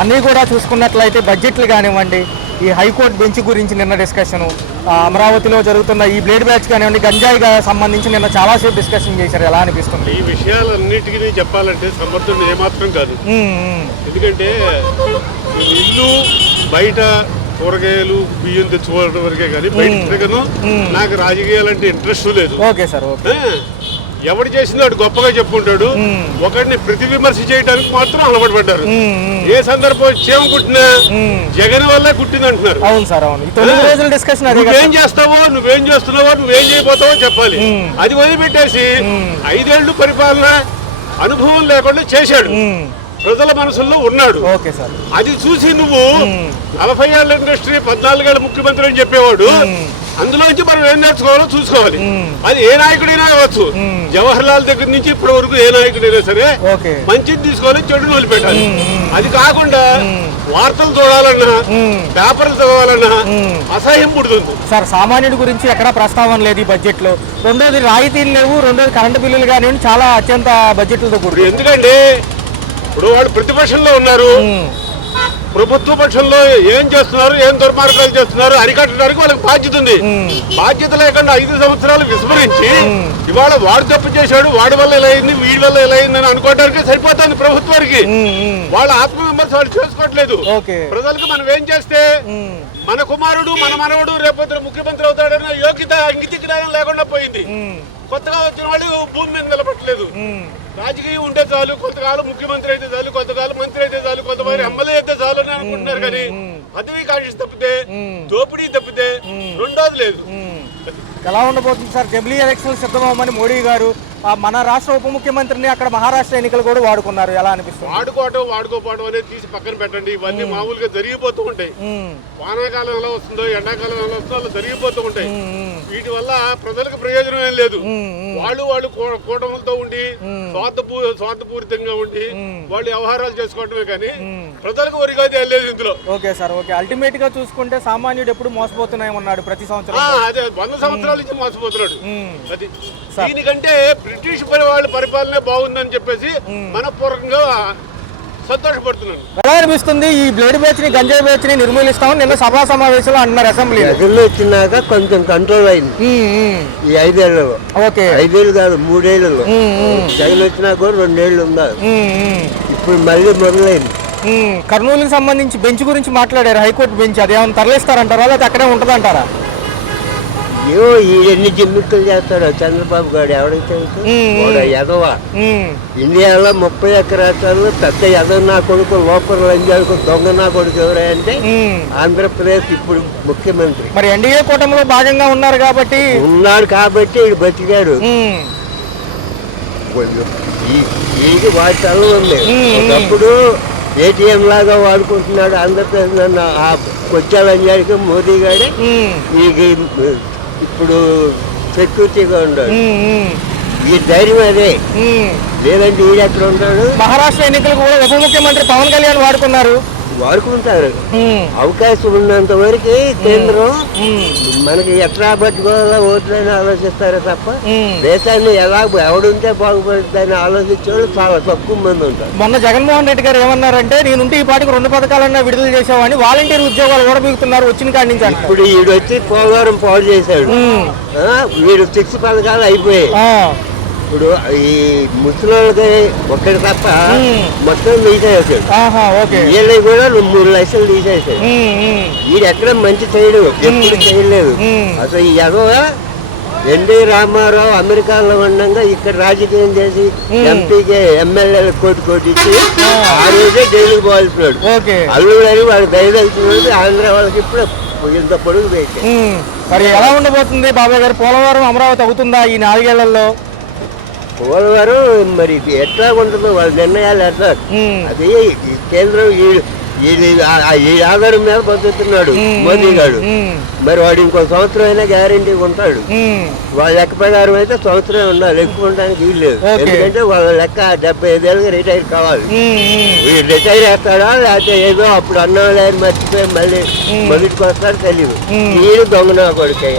అన్నీ కూడా చూసుకున్నట్లయితే బడ్జెట్లు కానివ్వండి, ఈ హైకోర్టు బెంచ్ గురించి నిన్న డిస్కషను, అమరావతిలో జరుగుతున్న ఈ బ్లేడ్ బ్యాచ్ కానివ్వండి, గంజాయిగా సంబంధించి నిన్న చాలాసేపు డిస్కషన్ చేశారు. ఎలా అనిపిస్తుంది? ఈ విషయాలన్నిటికీ చెప్పాలంటే సమర్థుడు ఏమాత్రం కాదు. ఎందుకంటే ఇల్లు బయట కూరగాయలు బియ్యం తెచ్చుకోవడం వరకే కానీ బయట తిరగను. నాకు రాజకీయాలంటే ఇంట్రెస్ట్ లేదు. Okay sir, okay. ఎవడు చేసిందో వాడు గొప్పగా చెప్పుకుంటాడు. ఒకడిని ప్రతి విమర్శ చేయడానికి మాత్రం అలవాటు పడ్డారు. ఏ సందర్భం చేమ కుట్టినా జగన్ వల్ల కుట్టింది అంటున్నారు. అవును సార్, అవును. నువ్వేం చేస్తావో, నువ్వేం చేస్తున్నావో, నువ్వేం చేయబోతావో చెప్పాలి. అది వదిలిపెట్టేసి 5 ఏళ్లు పరిపాలన అనుభవం లేకుండా చేశాడు. ప్రజల మనసుల్లో ఉన్నాడు. అది చూసి నువ్వు 40 ఏళ్ల ఇండస్ట్రీ 14 ఏళ్ల ముఖ్యమంత్రి అని చెప్పేవాడు. అందులోంచి మనం ఏం నేర్చుకోవాలో చూసుకోవాలి. అది ఏ నాయకుడైనా అవ్వచ్చు. జవహర్ లాల్ దగ్గర నుంచి ఇప్పటి వరకు ఏ నాయకుడైనా సరే మంచిది తీసుకోవాలి, చెడుని వదిలిపెట్టాలి. అది కాకుండా వార్తలు చూడాలన్నా, పేపర్లు చదవాలన్నా అసహ్యం పుడుతుంది. సార్, సామాన్యుడి గురించి ఎక్కడ ప్రస్తావన లేదు ఈ బడ్జెట్ లో. రెండోది రాయితీలు లేవు, రెండోది కరెంటు బిల్లులు కానివ్వండి చాలా అత్యంత బడ్జెట్లతో కూడి. ఎందుకంటే ఇప్పుడు వాళ్ళు ప్రతిపక్షంలో ఉన్నారు, ప్రభుత్వ పక్షంలో ఏం చేస్తున్నారు, ఏం దుర్మార్గాలు చేస్తున్నారు అరికట్టడానికి వాళ్ళకి బాధ్యత ఉంది. బాధ్యత లేకుండా 5 సంవత్సరాలు విస్మరించి ఇవాళ వాడు తప్పు చేశాడు, వాడి వల్ల ఇలా అయింది, వీడి వల్ల ఇలా అయిందని అనుకోవడానికి సరిపోతుంది ప్రభుత్వానికి. వాళ్ళ ఆత్మవిమర్శ వాళ్ళు చేసుకోవట్లేదు. ప్రజలకు మనం ఏం చేస్తే మన కుమారుడు మన మనవడు రేపొద్దున ముఖ్యమంత్రి అవుతాడన్న యోగ్యత ఇంగిత జ్ఞానం లేకుండా పోయింది. కొత్తగా వచ్చిన వాళ్ళు భూమి మీద నిలబట్టలేదు. రాజకీయం ఉంటే చాలు, కొంతకాలం ముఖ్యమంత్రి అయితే చాలు, కొంతకాలం మంత్రి అయితే చాలు, కొంతమంది ఎమ్మెల్యే అయితే చాలు అని అనుకుంటున్నారు. కానీ పదవీ కాంక్ష తప్పితే, దోపిడీ తప్పితే రెండోది లేదు. ఎలా ఉండబోతుంది సార్? జమిలీ ఎలక్షన్ సిద్ధమని మోడీ గారు మన రాష్ట్ర ఉప ముఖ్యమంత్రిని అక్కడ మహారాష్ట్ర ఎన్నికలు కూడా వాడుకున్నారు. ఎలా అనిపిస్తుంది? వాడుకోవడం అనేది తీసి పక్కన పెట్టండి. ఇవన్నీ మామూలుగా జరిగిపోతూ ఉంటాయి. వానాకాలం ఎలా వస్తుందో, ఎండాకాలం ఎలా వస్తుందో అలా జరిగిపోతూ ఉంటాయి. వీటి వల్ల ప్రజలకు ప్రయోజనం ఏం లేదు. వాళ్ళు కూటములతో ఉండి స్వార్థపూరితంగా ఉండి వాళ్ళు వ్యవహారాలు చేసుకోవటమే కానీ ప్రజలకు ఒరిగాది ఏం లేదు ఇందులో. Okay sir, okay. అల్టిమేట్ గా చూసుకుంటే సామాన్యుడు ఎప్పుడు మోసపోతున్నాయి ఉన్నాడు ప్రతి సంవత్సరం. అదే 100 సంవత్సరాల నుంచి మోసపోతున్నాడు. అది దీనికంటే బ్రిటిష్ వాళ్ళ పరిపాలన బాగుందని చెప్పేసి మనపూర్వకంగా సంతోషపడుతున్నాను. ఎలా అనిపిస్తుంది? ఈ బ్లేడ్ బ్యాచ్ ని, గంజాయి బ్యాచ్ ని నిర్మూలిస్తామని నిన్న సభా సమావేశంలో అన్నారు అసెంబ్లీ. వచ్చినాక కొంచెం కంట్రోల్ అయింది ఈ 5 ఏళ్లలో. ఓకే, 5 ఏళ్ళు కాదు, 3 ఏళ్లలో. జగన్ వచ్చినా కూడా 2 ఏళ్ళు ఉన్నారు. ఇప్పుడు మళ్ళీ మొదలైంది. కర్నూలుకి సంబంధించి బెంచ్ గురించి మాట్లాడారు, హైకోర్టు బెంచ్. అదేమన్నా తరలిస్తారంటారా లేకపోతే అక్కడే ఉంటదంటారా? ఏవో ఈ ఎన్ని జిమ్మిక్కులు చేస్తాడు చంద్రబాబు గారు, ఎవరికి తెలుసు? ఎదవ. ఇండియాలో 30 ఎకరాలు పెద్ద ఎదవ నా కొడుకు, లోపల లంజాలకు దొంగ నా కొడుకు ఎవరంటే ఆంధ్రప్రదేశ్ ఇప్పుడు ముఖ్యమంత్రి. మరి ఎన్డీఏ కూటమిలో భాగంగా ఉన్నారు కాబట్టి వీడు బతికాడు. వీడికి వాటి తల ఉంది. ఒకప్పుడు ఏటీఎం లాగా వాడుకుంటున్నాడు ఆంధ్రప్రదేశ్. నన్ను వచ్చాలంజాడికి మోదీ గారి ఇప్పుడు సెక్యూరిటీగా ఉన్నాడు. ఈ ధైర్యం అదే, లేదంటే ఈడు ఎక్కడ ఉంటాడు? మహారాష్ట్ర ఎన్నికలు కూడా ఉప ముఖ్యమంత్రి పవన్ కళ్యాణ్ వాడుకుంటారు. అవకాశం ఉన్నంత వరకు కేంద్రం మనకి ఎట్లా పట్టుకోవాలో ఓట్లని ఆలోచిస్తారే తప్ప దేశాన్ని ఎలా ఎవడుంటే బాగుపడుతుందని ఆలోచించేవాళ్ళు చాలా తక్కువ మంది ఉంటారు. మొన్న జగన్మోహన్ రెడ్డి గారు ఏమన్నారంటే, నేనుంటే ఈ పాటికి 2 పథకాలన్నా విడుదల చేసేవాడిని, వాలంటీర్ ఉద్యోగాలు కూడా బిగుతున్నారు వచ్చిన కాడి నుంచి. ఇప్పుడు ఈడు వచ్చి పోలవరం పాడు చేశాడు. వీడు 6 పథకాలు అయిపోయాయి. ఇప్పుడు ఈ ముసలికి ఒక్కడి తప్ప మొత్తం తీసేసాడు. వీళ్ళకి కూడా 3 లక్షలు తీసేసాడు. వీడు ఎక్కడ మంచి చేయడు, ఎప్పుడు చేయలేదు. అసలు ఈ ఎగవ ఎన్టీ రామారావు అమెరికాలో ఉండగా ఇక్కడ రాజకీయం చేసి ఎంపీకి ఎమ్మెల్యేలకు కోటిచ్చి ఆ రోజే జైలుకు పోవాల్సినాడు. అల్లుడు అని వాడు దయదలుచున్నాడు. ఆంధ్ర వాళ్ళకి ఇప్పుడు ఇంత పొడుగు పెట్టాడు. మరి ఎలా ఉండబోతుంది బాబాయ్ గారు? పోలవరం అమరావతి అవుతుందా ఈ 4 ఏళ్లలో? పోలవరం మరి ఎట్లా ఉంటుందో వాళ్ళ నిర్ణయాలు ఎట్లా. అది కేంద్రం ఈ ఆధారం మీద బతుకుతున్నాడు మోదీ గారు. మరి వాడు ఇంకో సంవత్సరం అయినా గ్యారంటీ ఉంటాడు. వాళ్ళ లెక్క ప్రకారం అయితే సంవత్సరం ఉండాలి, ఎక్కువ ఉండడానికి వీల్లేదు. ఎందుకంటే వాళ్ళ లెక్క 75 ఏళ్ళకి రిటైర్ కావాలి. వీడు రిటైర్ అవుతాడా లేకపోతే ఏదో అప్పుడు అన్నం లేదు మర్చిపోయి మళ్ళీ మొదటికి వస్తాడు తెలియదు. వీడు దొంగన కొడుకాయి.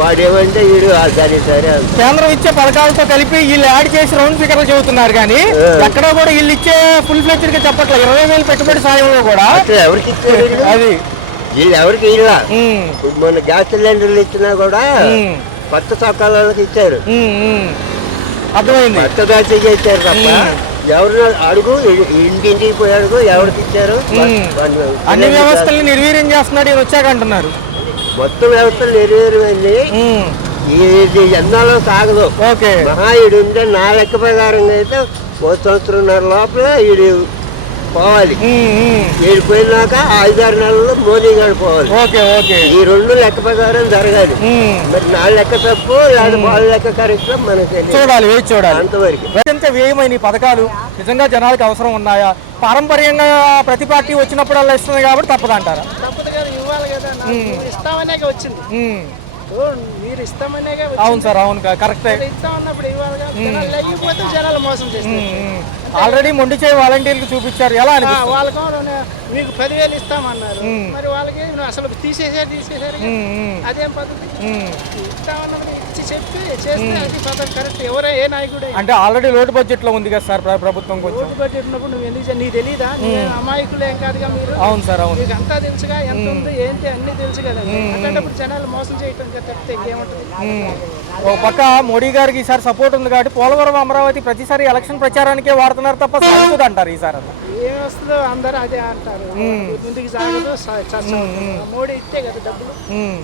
వాడేమంటే వీడు దాని సరే కేంద్రం ఇచ్చే పథకాలతో కలిపి వీళ్ళు యాడ్ చేసి రౌండ్ ఫిగర్లు చెబుతున్నారు కానీ ఎక్కడో కూడా వీళ్ళు ఇచ్చే ఫుల్ ఫ్లెడ్జ్డ్ గా చెప్పట్లేదు. 20,000 పెట్టుబడి సాయం కాలంలో కూడా అసలు ఎవరికి ఇచ్చారు వీళ్ళు? అది వీళ్ళు ఎవరికి ఇలా ఉమ్, మన గ్యాస్ సిలిండర్లు ఇచ్చినా కూడా ఉమ్, కొత్త చొక్కాల వాళ్ళకి ఇచ్చారు, ఉమ్, ఉమ్. అర్థమైంది. కొత్త బ్యాచ్కి ఇచ్చారు తప్ప ఎవరు అడుగు ఇంటింటికి పోయి అడుగు ఎవరికి ఇచ్చారు. అన్ని వ్యవస్థల్ని నిర్వీర్యం చేస్తున్నాడు ఈయన వచ్చాక అంటున్నారు. మొత్తం వ్యవస్థలు నెరవేరుమైంది. ఉమ్, ఇది ఎన్నాలో సాగదు. ఓకే. మహా ఈడు ఉంటే నా లెక్క ప్రకారంగా అయితే 1 సంవత్సరంన్నర లోపల ఈడు పోవాలి. ఉమ్, ఉమ్. ఈడు పోయినాక 5-6 నెలల్లో మోదీ గారు పోవాలి. Okay okay. ఈ 2 లెక్క ప్రకారం జరగాలి. ఉమ్. మరి నా లెక్క తప్పు లేదా వాళ్ళ లెక్క కరెక్ట్ మనకు తెలియదు. చూడాలి, వేచి చూడాలి. అంతవరకు అత్యంత వ్యయమైన ఈ పథకాలు నిజంగా జనాలకు అవసరం ఉన్నాయా? పారంపర్యంగా ప్రతి పార్టీ వచ్చినప్పుడల్లా ఇస్తుంది కాబట్టి తప్పదంటారా? తప్పదు కదా, ఇవ్వాలి కదా. నాకు ఇస్తామనే వచ్చింది. ఉమ్. ఓ, మీరు ఇస్తామనే అవును సార్, అవును కరెక్టే. ఇస్తామన్నప్పుడు ఇవ్వాలి కదా. జనాలు లేకపోతే జనాలు మోసం చేస్తారు. ఆల్రెడీ మొండి చేయి వాలంటీర్లకు చూపించారు. ఎలా అనిపిస్తుంది? వాళ్ళకు మీకు 10,000 ఇస్తామన్నారు. మరి వాళ్ళకి అసలు తీసేసారు. అదేం పద్ధతి? ఇస్తామన్నప్పుడు ఇచ్చి చెప్పి చేస్తే అది పద్ధతి కరెక్ట్. ఎవరే ఏ నాయకుడు అంటే ఆల్రెడీ లోటు బడ్జెట్ లో ఉంది కదా సార్ ప్రభుత్వం కొంచెం. ఓటు బడ్జెట్ ఉన్నప్పుడు నువ్వు ఎందుకు నీకు తెలీదా? అమాయకులు ఏం కాదుగా మీరు. అవును సార్, అవును. మీకు అంతా తెలుసుగా, ఎంత ఉంది ఏంటి అన్ని తెలుసు కదా. అట్లాంటప్పుడు జనాలు మోసం చేయటం తప్పితే ఇంకేముంటుంది? ఒక పక్క మోడీ గారికి ఈసారి సపోర్ట్ ఉంది కాబట్టి పోలవరం అమరావతి ప్రతిసారి ఎలక్షన్ ప్రచారానికే వాడుతున్నారు తప్ప సాగుతుంది అంటారు ఈసారి. ఏం వస్తుందో అందరూ అదే అంటారు. ముందుకు సాగదు, మోడీ ఇస్తే కదా డబ్బులు.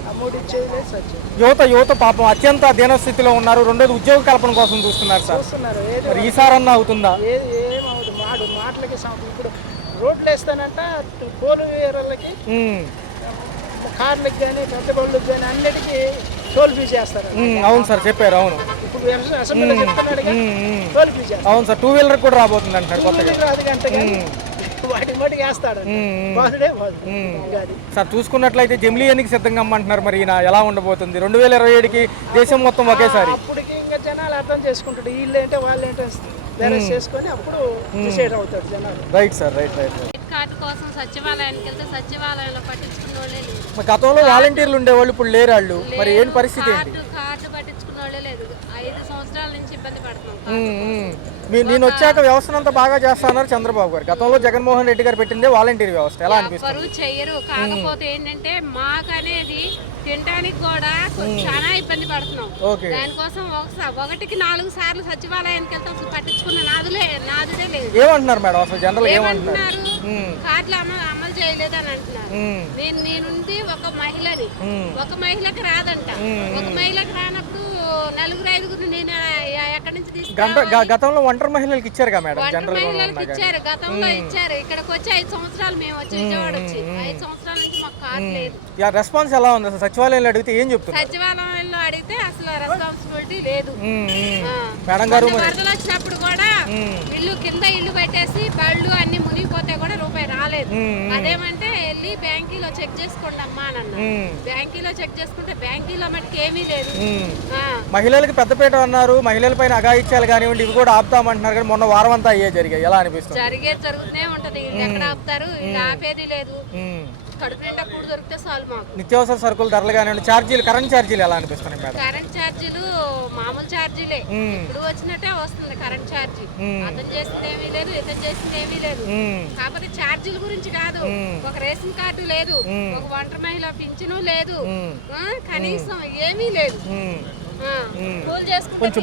ఆ మోడీ ఇచ్చేది లేదు, సత్యం. యువత పాపం అత్యంత దీనస్థితిలో ఉన్నారు. రెండోది ఉద్యోగ కల్పన కోసం చూస్తున్నారు సార్. చూస్తున్నారు. మరి ఈసారి అన్న అవుతుందా? ఏమవుతుంది? మాటలకి ఇప్పుడు రోడ్లు వేస్తానంట పోలు వేరలకి, కార్లకు కానీ పెద్ద బళ్ళకి కానీ అన్నిటికీ టోల్ ఫీ చేస్తారు. అవును సార్, చెప్పారు. అవును, ఇప్పుడు అసెంబ్లీలో చెప్తున్నాడు టోల్ ఫీ చేస్తారు. అవును సార్, 2-వీలర్ కూడా రాబోతుంది అంటారు కొత్తగా. రాదు గంట వాటి మటుకు వేస్తాడు. బాధుడే బాధ. సార్ చూసుకున్నట్లయితే జమిలీ ఎన్నిక సిద్ధంగా అమ్మంటున్నారు. మరి ఈయన ఎలా ఉండబోతుంది 2027కి దేశం మొత్తం ఒకేసారి? అప్పటికి ఇంకా జనాలు అర్థం చేసుకుంటాడు. వీళ్ళు ఏంటో వాళ్ళు ఏంటో బ్యాలెన్స్ చేసుకొని అప్పుడు డిసైడ్ అవుతాడు జనాలు. Right sir, right. కార్డు కోసం సచివాలయానికి వెళ్తే సచివాలయంలో పట్టించుకున్న వాళ్ళే లేదు. గతంలో వాలంటీర్లు ఉండేవాళ్ళు, ఇప్పుడు లేరు వాళ్ళు. మరి ఏంటి పరిస్థితి ఏంటి? కార్డు పట్టించుకున్న వాళ్ళే లేదు. 5 సంవత్సరాల నుంచి ఇబ్బంది పడుతున్నాం. నేను వచ్చాక వ్యవస్థను అంతా బాగా చేస్తున్నారు చంద్రబాబు గారు. గతంలో జగన్మోహన్ రెడ్డి గారు పెట్టిందే వాలంటీర్ వ్యవస్థ. ఎలా అనిపిస్తుంది? ఎవరు చెయ్యరు. కాకపోతే ఏంటంటే మాకనేది తినడానికి కూడా చాలా ఇబ్బంది పడుతున్నాం. దానికోసం 1కి 4 సార్లు సచివాలయానికి వెళ్తే అసలు పట్టించుకున్న నాదుడే లేదు. ఏమంటున్నారు మేడం అసలు జనరల్ ఏమంటున్నారు? కార్డులు అమలు చేయలేదు అని అంటున్నారు. నేనుంది ఒక మహిళని, ఒక మహిళకి రాదంట. ఒక మహిళకి రానప్పుడు 4-5 నేను ఎక్కడి నుంచి తీసుకుంటా? గతంలో ఒంటరి మహిళలకు ఇచ్చారు కదా మేడం, ఒంటరి మహిళలకు ఇచ్చారు, గతంలో ఇచ్చారు. ఇక్కడికి వచ్చి 5 సంవత్సరాలు మేము వచ్చి విజయవాడ వచ్చి 5 సంవత్సరాల నుంచి మాకు కార్డు లేదు. రెస్పాన్స్ ఎలా ఉంది అసలు? సచివాలయంలో అడిగితే ఏం చెప్తున్నారు? సచివాలయంలో అడిగితే అసలు రెస్పాన్సిబిలిటీ లేదు. మేడం గారు వరదలు వచ్చినప్పుడు కూడా ఇల్లు పెట్టేసి బళ్ళు అన్ని మునిగిపోతే కూడా రూపాయి రాలేదు. అదేమంటే వెళ్ళి బ్యాంకీలో చెక్ చేసుకోండి అమ్మా అని అన్నారు. బ్యాంకీలో చెక్ చేసుకుంటే బ్యాంకీలో మటుకు ఏమీ లేదు. మహిళలకు పెద్దపీట అన్నారు. మహిళల పైన అఘాయిత్యాలు కానివ్వండి ఇవి కూడా ఆపుతామంటున్నారు. కానీ మొన్న వారం అంతా అయ్యే జరిగాయి. ఎలా అనిపిస్తుంది? జరుగుతూనే ఉంటది. ఎక్కడ ఆపుతారు? వీళ్ళు ఆపేది లేదు. కడుపు నిండా కూడు దొరికితే చాలు మాకు. నిత్యావసర సరుకులు ధరలు కానివ్వండి, ఛార్జీలు, కరెంట్ ఛార్జీలు ఎలా అనిపిస్తున్నాయి మేడం? కరెంట్ ఛార్జీలు మామూలు ఛార్జీలే. ఇప్పుడు వచ్చినట్టే వస్తుంది కరెంట్ ఛార్జీ. అతను చేసింది ఏమీ లేదు, ఇతను చేసింది ఏమీ లేదు. కాకపోతే ఛార్జీల గురించి కాదు. ఒక రేషన్ కార్డు లేదు, ఒక ఒంటరి మహిళ పింఛను లేదు, కనీసం ఏమీ లేదు. కొంచెం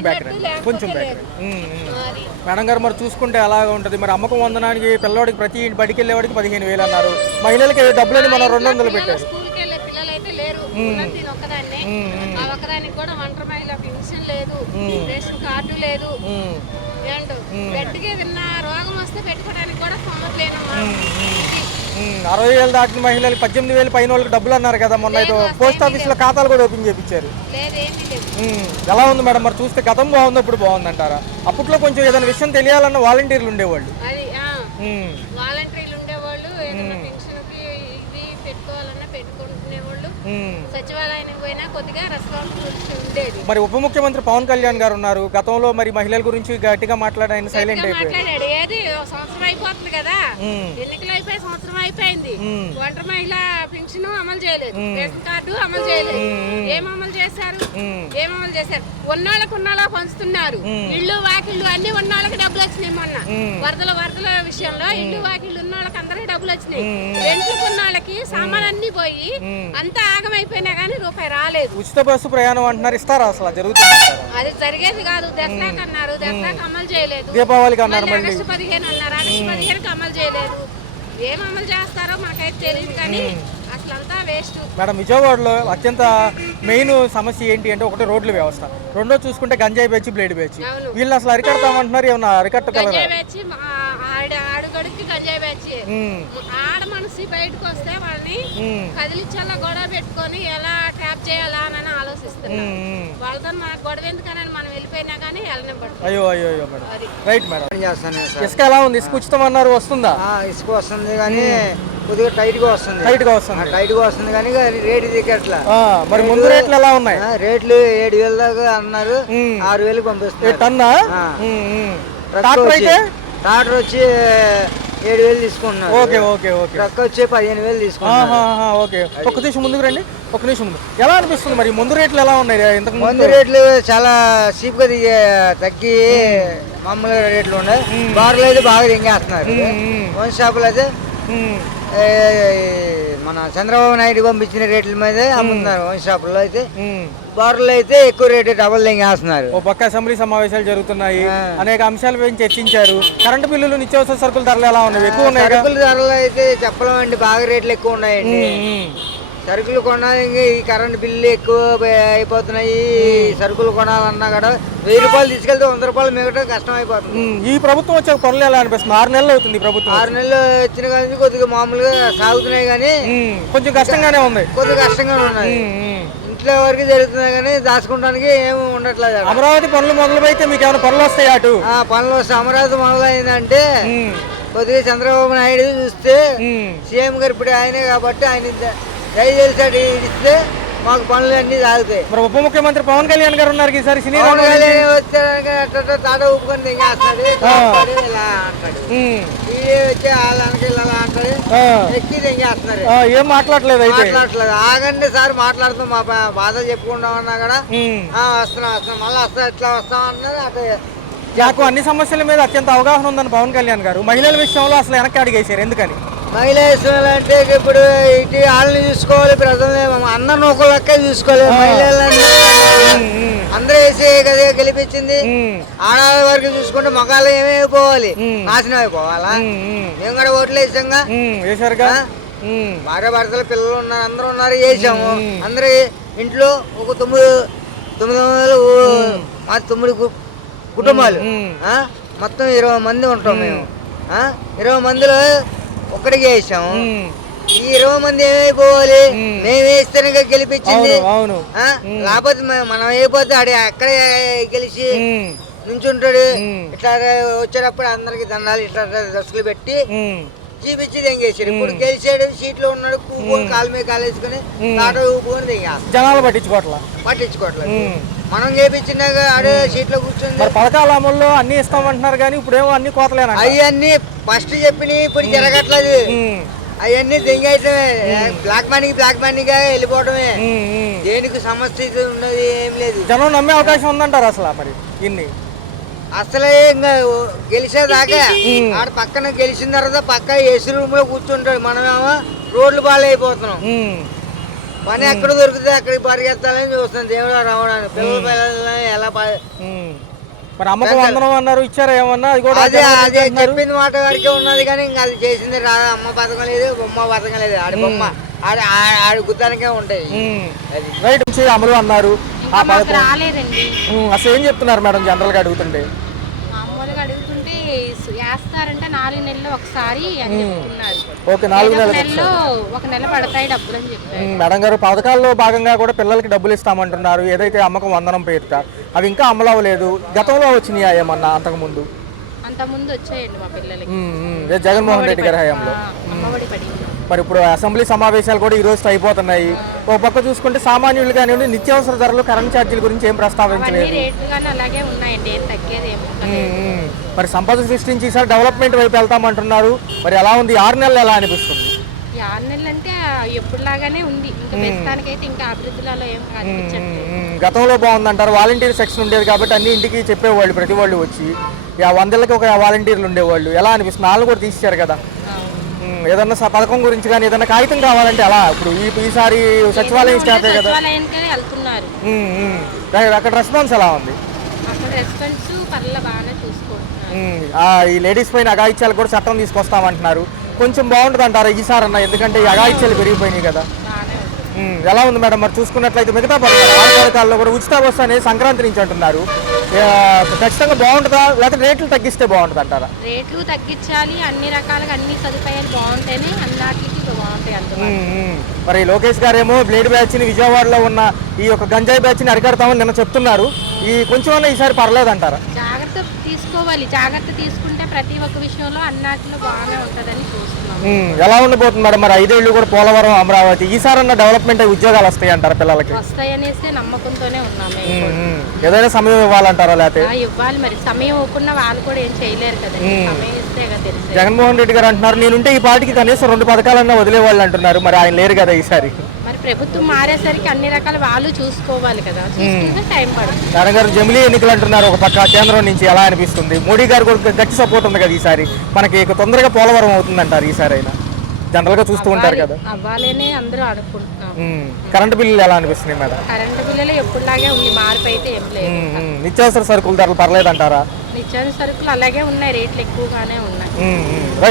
మేడం గారు మరి చూసుకుంటే అలాగ ఉంటుంది. మరి అమ్మకం వందనానికి పిల్లవాడికి ప్రతి బడికి వెళ్ళేవాడికి 15,000 అన్నారు. మహిళలకి డబ్బులని మనం 200 పెట్టారు. స్కూల్కి వెళ్ళే పిల్లలు అయితే లేరు. ఒక్కదాన్ని ఆ ఒక్కదానికి కూడా ఒంటరి మహిళ పింఛన్ లేదు, రేషన్ కార్డు లేదు. గట్టిగా ఏదన్నా రోగం వస్తే పెట్టుకోవడానికి కూడా సొమ్మట్లేనమ్మా. 60,000 దాటిన మహిళలు 18,000 పైన వాళ్ళకి డబ్బులు అన్నారు కదా మొన్న. ఏదో పోస్ట్ ఆఫీస్ లో ఖాతాలు కూడా ఓపెన్ చేయించారు. ఎలా ఉంది మేడం మరి చూస్తే? గతం బాగుంది, ఇప్పుడు బాగుందంటారా? అప్పట్లో కొంచెం ఏదైనా విషయం తెలియాలన్న వాలంటీర్లు ఉండేవాళ్ళు. వాలంటీర్లు ఉండేవాళ్ళు. ఏదైనా పెన్షన్కి ఇవి పెట్టుకోవాలన్నా పెట్టుకుంటునేవాళ్ళు. సచివాలయానికి పోయినా కొద్దిగా రెస్పాన్సిబిలిటీ ఉండేది. మరి ఉప ముఖ్యమంత్రి పవన్ కళ్యాణ్ గారు ఉన్నారు. గతంలో మరి మహిళల గురించి గట్టిగా మాట్లాడి ఆయన సైలెంట్ మాట్లాడాడు. ఏది సంవత్సరం అయిపోతుంది కదా, ఎన్నికలు అయిపోయి సంవత్సరం అయిపోయింది. ఒంటరి మహిళ పెన్షన్ అమలు చేయలేదు, రేషన్ కార్డు అమలు చేయలేదు. ఏం అమలు చేశారు? ఉన్నోళ్ళ పంచుతున్నారు. ఇల్లు వాకిళ్ళు అన్ని ఉన్నోళ్ళకి డబ్బులు వచ్చినాయి. మొన్న వరదల విషయంలో ఇల్లు వాకిళ్ళు ఉన్న వాళ్ళకి అందరికీ డబ్బులు డబ్బులు వచ్చినాయి. రెంట్లు కొన్న వాళ్ళకి సామాన్ అన్ని పోయి అంతా ఆగమైపోయినా కానీ రూపాయి రాలేదు. ఉచిత బస్సు ప్రయాణం అంటున్నారు, ఇస్తారా అసలు జరుగుతుంది? అది జరిగేది కాదు. దసరాకి అన్నారు, దసరాకి అమలు చేయలేదు. దీపావళికి అన్నారు, మళ్ళీ ఆగస్టు 15 అన్నారు, ఆగస్టు 15కి అమలు చేయలేదు. ఏం అమలు చేస్తారో మనకైతే తెలియదు కానీ అసలంతా వేస్ట్. మేడం, విజయవాడలో అత్యంత మెయిన్ సమస్య ఏంటి అంటే ఒకటి రోడ్ల వ్యవస్థ, రెండో చూసుకుంటే గంజాయి బేచి బ్లేడ్ బేచి. వీళ్ళు అసలు అరికడతామంటున్నారు, ఏమన్నా అరికట్టగలరా? గంజాయి బేచి ఆడుగడికి గంజాయి బేచి ఆడ మనిషి బయటకు వస్తే వాళ్ళని కదిలించాలా, గొడవ పెట్టుకొని ఎలా ట్రాప్ చేయాలా అని ఆలోచిస్తున్నారు. వాళ్ళతో మనకు గొడవ ఎందుకని మనం వెళ్ళిపోయినా కానీ వెళ్ళనివ్వడు. అయ్యో అయ్యో అయ్యో మేడం. Right madam. చేస్తాను సార్. ఇసుక ఎలా ఉంది? ఇసుక ఉచితం అన్నారు, వస్తుందా? ఇసుక వస్తుంది కానీ కొద్దిగా టైట్ గా వస్తుంది. టైట్ గా వస్తుంది. టైట్ గా వస్తుంది కానీ రేటు దిగట్లా. మరి ముందు రేట్లు ఎలా ఉన్నాయి? రేట్లు 7,000 దాకా అన్నారు, 6,000 పంపిస్తున్నారు. టన్నా? ట్రాక్టర్ వచ్చి 7,000 తీసుకుంటున్నారు. Okay okay okay. ట్రక్ వచ్చి 15,000 తీసుకుంటున్నారు. ఓకే, ఒక్క నిమిషం ముందుకు రండి, ఒక్క నిమిషం ముందు. ఎలా అనిపిస్తుంది మరి ముందు రేట్లు ఎలా ఉన్నాయి? ఇంతకు ముందు రేట్లు చాలా చీప్ గా తగ్గి మామూలుగా రేట్లు ఉన్నాయి. బార్లు అయితే బాగా దింగేస్తున్నారు. వన్ షాపులు అయితే మన చంద్రబాబు నాయుడు పంపించిన రేట్ల మీద అమ్ముతున్నారు. వన్ షాపుల్లో అయితే బార్లు అయితే ఎక్కువ రేటు డబల్ దింగేస్తున్నారు. ఓ పక్క అసెంబ్లీ సమావేశాలు జరుగుతున్నాయి, అనేక అంశాలపై చర్చించారు. కరెంటు బిల్లులు, నిత్యావసర సరుకుల ధరలు ఎలా ఉన్నాయి? ఎక్కువ ఉన్నాయి. సరుకుల ధరలు అయితే చెప్పలేమండి, బాగా రేట్లు ఎక్కువ ఉన్నాయండి. సరుకులు కొనాలి, ఈ కరెంట్ బిల్లు ఎక్కువ అయిపోతున్నాయి. సరుకులు కొనాలన్నా కూడా 1000 రూపాయలు తీసుకెళ్తే 100 రూపాయలు మిగతా కష్టం అయిపోతుంది. ఈ ప్రభుత్వం వచ్చే పనులు ఎలా అనిపిస్తుంది? 6 నెలలు అవుతుంది ప్రభుత్వం. 6 నెలలు వచ్చిన కానీ కొద్దిగా మామూలుగా సాగుతున్నాయి కానీ కొంచెం కష్టంగానే ఉంది. కొద్దిగా కష్టంగానే ఉన్నాయి. ఇంట్లో వరకు జరుగుతున్నాయి కానీ దాచుకోవడానికి ఏమి ఉండట్లేదు. అమరావతి పనులు మొదలుపెడితే మీకు ఏమైనా పనులు వస్తాయి? అటు పనులు వస్తే అమరావతి మొదలైందంటే కొద్దిగా చంద్రబాబు నాయుడు చూస్తే సీఎం గారు ఇప్పుడు ఆయనే కాబట్టి ఆయన దయచేసి ఇస్తే మాకు పనులు అన్ని సాగుతాయి. మరి ఉప ముఖ్యమంత్రి పవన్ కళ్యాణ్ గారు ఉన్నారు ఈసారి. సినీ పవన్ కళ్యాణ్ వచ్చాక తాట ఊపుకొని దిగేస్తాడు, ఇలా అంటాడు. వచ్చి వాళ్ళకి ఇలా అంటాడు, ఎక్కి దిగేస్తున్నారు. ఏం మాట్లాడలేదు అయితే? మాట్లాడలేదు. ఆగండి సార్ మాట్లాడుతాం, మా బాధలు చెప్పుకుంటాం అన్నా కూడా వస్తున్నాం మళ్ళీ వస్తా ఎట్లా వస్తాం అన్నది అటు. నాకు అన్ని సమస్యల మీద అత్యంత అవగాహన ఉందని పవన్ కళ్యాణ్ గారు మహిళల విషయంలో అసలు వెనక్కి అడిగేశారు, ఎందుకని? మహిళా అంటే ఇప్పుడు ఇటు వాళ్ళని చూసుకోవాలి, ప్రజల్ని అన్న నూకలకే చూసుకోవాలి. మహిళలని అందరూ వేసి కదా గెలిపించింది. ఆడవాళ్ళ వరకు చూసుకుంటే మగాళ్ళు ఏమైపోవాలి, నాశనం అయిపోవాలా? మేము కూడా ఓట్లు వేసాంగా, వేసారుగా. భార్య భర్తలు పిల్లలు ఉన్నారు, అందరూ ఉన్నారు, వేసాము. అందరూ ఇంట్లో ఒక 9 కుటుంబాలు మొత్తం 20 మంది ఉంటాం మేము. 20 మందిలో ఒక్కడికి వేసాము. ఈ 20 మంది ఏమైపోవాలి? మేము వేస్తేనే గెలిపించింది. లేకపోతే మనం అయిపోతే ఆడ అక్కడే గెలిచి నుంచుంటాడు. ఇట్లా వచ్చేటప్పుడు అందరికి దండాలు ఇట్లా డ్రెస్సులు పెట్టి చూపించి దెంగేసాడు. ఇప్పుడు గెలిచాడు, సీట్లో ఉన్నాడు, కూకొని కాలు మీద కాలేసుకుని తాట ఊపుకొని దెంగేస్తాడు. జనాలు పట్టించుకోవట్లేదు. మనం చేపించినాక ఆడే సీట్లో కూర్చుంది. పథకాల అమల్లో అన్ని ఇస్తామంటున్నారు కానీ ఇప్పుడేమో అన్ని కోతలేనా? అవన్నీ ఫస్ట్ చెప్పినవి ఇప్పుడు జరగట్లేదు. అవన్నీ దెంగేయటమే, బ్లాక్ మనీగా వెళ్ళిపోవటమే. దేనికి సమస్య ఉన్నది ఏం లేదు. జనం నమ్మే అవకాశం ఉందంటారు అసలు మరి ఇన్ని? అసలే ఇంకా గెలిచేదాకా ఆడ పక్కన గెలిచిన తర్వాత పక్క ఏసీ రూమ్ లో కూర్చుంటాడు. మనమేమో రోడ్లు బాగాలైపోతున్నాం. పని ఎక్కడ దొరికితే అక్కడికి పరిగెత్తాలని చూస్తున్నాం. దేవుడు రావడానికి పిల్లలు ఎలా మరి అమ్మకు వందనం అన్నారు, ఇచ్చారా ఏమన్నా? అది కూడా అదే చెప్పింది మాట వరకే ఉన్నది కానీ ఇంకా అది చేసింది రాదు. అమ్మ పథకం లేదు, బొమ్మ పథకం లేదు. ఆడి బొమ్మ ఆడి గుత్తానికే ఉంటాయి. రైట్ అమలు అన్నారు, రాలేదండి. అసలు ఏం చెప్తున్నారు మేడం జనరల్ గా అడుగుతుంటే? మామూలుగా అడుగుతుంటే వేస్తారంటే 4 నెలలు ఒకసారి అని చెప్తున్నారు. ఓకే, 4 నెలల్లో 1 నెల పడతాయి డబ్బులు అని చెప్పారు మేడం గారు. పథకాల్లో భాగంగా కూడా పిల్లలకి డబ్బులు ఇస్తామంటున్నారు, ఏదైతే అమ్మకం వందనం పేరుట అవి ఇంకా అమలు అవ్వలేదు. గతంలో వచ్చినాయా ఏమన్నా అంతకుముందు? అంతకుముందు వచ్చాయండి మా పిల్లలకి, జగన్మోహన్ రెడ్డి గారి హయాంలో. అమ్మఒడి పడింది. మరి ఇప్పుడు అసెంబ్లీ సమావేశాలు కూడా ఈ రోజు అయిపోతున్నాయి. ఒక పక్క చూసుకుంటే సామాన్యులు కానివ్వండి, నిత్యావసర ధరలు, కరెంట్ ఛార్జీల గురించి ఏం ప్రస్తావించలేదు. అలాగే ఉన్నాయండి, ఏం తగ్గేది. మరి సంపద సృష్టించి ఈసారి డెవలప్మెంట్ వైపు వెళ్తామంటున్నారు. మరి ఎలా ఉంది 6 నెలలు ఎలా అనిపిస్తుంది? 6 నెలలు అంటే ఎప్పుడులాగానే ఉంది. ఇంకా ప్రస్తుతానికైతే ఇంకా అభివృద్ధిలో ఏం అనిపించట్లేదు. గతంలో బాగుందంటారు. వాలంటీర్ సెక్షన్ ఉండేది కాబట్టి అన్ని ఇంటికి చెప్పేవాళ్ళు, ప్రతి వాళ్ళు వచ్చి 100కి ఒక వాలంటీర్లు ఉండేవాళ్ళు. ఎలా అనిపిస్తుంది? వాళ్ళు కూడా తీసేశారు కదా. ఏదన్నా పథకం గురించి కానీ ఏదన్నా కాగితం కావాలంటే అలా ఇప్పుడు ఈసారి సచివాలయం స్టాఫే కదా. సచివాలయానికి వెళ్తున్నారు. అక్కడ రెస్పాన్స్ ఎలా ఉంది? అక్కడ రెస్పాన్స్ పర్ల బాగానే చూసుకుంటున్నారు. ఈ లేడీస్ పైన అఘాయిత్యాలు కూడా చట్టం తీసుకొస్తామంటున్నారు. కొంచెం బాగుంటుంది అంటారా ఈసారి అన్న? ఎందుకంటే ఈ అఘాయిత్యాలు పెరిగిపోయినాయి కదా. బాగానే ఉంటుంది. ఎలా ఉంది మేడం మరి చూసుకున్నట్లయితే మిగతా పథకాల్లో కూడా ఉచిత బస్సు అనేది సంక్రాంతి నుంచి అంటున్నారు. ఖచ్చితంగా బాగుంటుందా లేకపోతే రేట్లు తగ్గిస్తే బాగుంటుంది అంటారా? రేట్లు తగ్గించాలి, అన్ని రకాలుగా అన్ని సదుపాయాలు బాగుంటేనే అన్నిటికీ బాగుంటాయి అందుబాటులో. మరి లోకేష్ గారేమో బ్లేడ్ బ్యాచ్ ని విజయవాడలో ఉన్న ఈ యొక్క గంజాయి బ్యాచ్ ని అరికడతామని నిన్న చెప్తున్నారు. ఈ కొంచెం ఈసారి పర్లేదంటారా? జాగ్రత్త తీసుకోవాలి. జాగ్రత్త తీసుకుంటే ప్రతి ఒక్క విషయంలో అన్నిటిలో బాగానే ఉంటుందని చూస్తున్నాం. ఎలా ఉండబోతుంది మేడం మరి 5 ఏళ్ళు కూడా పోలవరం అమరావతి ఈసారన్నా డెవలప్మెంట్ అయ్యి ఉద్యోగాలు వస్తాయి అంటారా పిల్లలకి? వస్తాయనేసి నమ్మకంతోనే ఉన్నాం. ఏదైనా సమయం ఇవ్వాలంటారా లేకపోతే? ఇవ్వాలి, మరి సమయం ఇవ్వకుండా వాళ్ళు కూడా ఏం చేయలేరు కదా. సమయం ఇస్తే కదా తెలిసి. జగన్మోహన్ రెడ్డి గారు అంటున్నారు నేనుంటే ఈ పార్టీకి కనీసం 2 పథకాలన్నా వదిలేవాళ్ళు అంటున్నారు. మరి ఆయన లేరు కదా ఈసారి. మరి ప్రభుత్వం మారేసరికి అన్ని రకాల వాళ్ళు చూసుకోవాలి కదా. చూసుకుంటే టైం పడుతుంది. జగన్ గారు జమిలీ ఎన్నికలు అంటున్నారు ఒక పక్క, కేంద్రం నుంచి ఎలా అనిపిస్తుంది? మోడీ గారు కూడా గట్టి సపోర్ట్ ఉంది కదా ఈసారి. మనకి తొందరగా పోలవరం అవుతుందంటారు ఈసారి అయినా? జనరల్ గా చూస్తూ ఉంటారు కదా. అవ్వాలని అందరూ అనుకుంటున్నాం. కరెంటు బిల్లులు ఎలా అనిపిస్తున్నాయి మేడం? కరెంటు బిల్లులు ఎప్పుడులాగే ఉంది, మార్పు అయితే ఏం లేదు. నిత్యావసర సరుకుల ధరలు పర్లేదంటారా? నిత్యావసర సరుకులు అలాగే ఉన్నాయి, రేట్లు ఎక్కువగానే ఉన్నాయి. రైట్.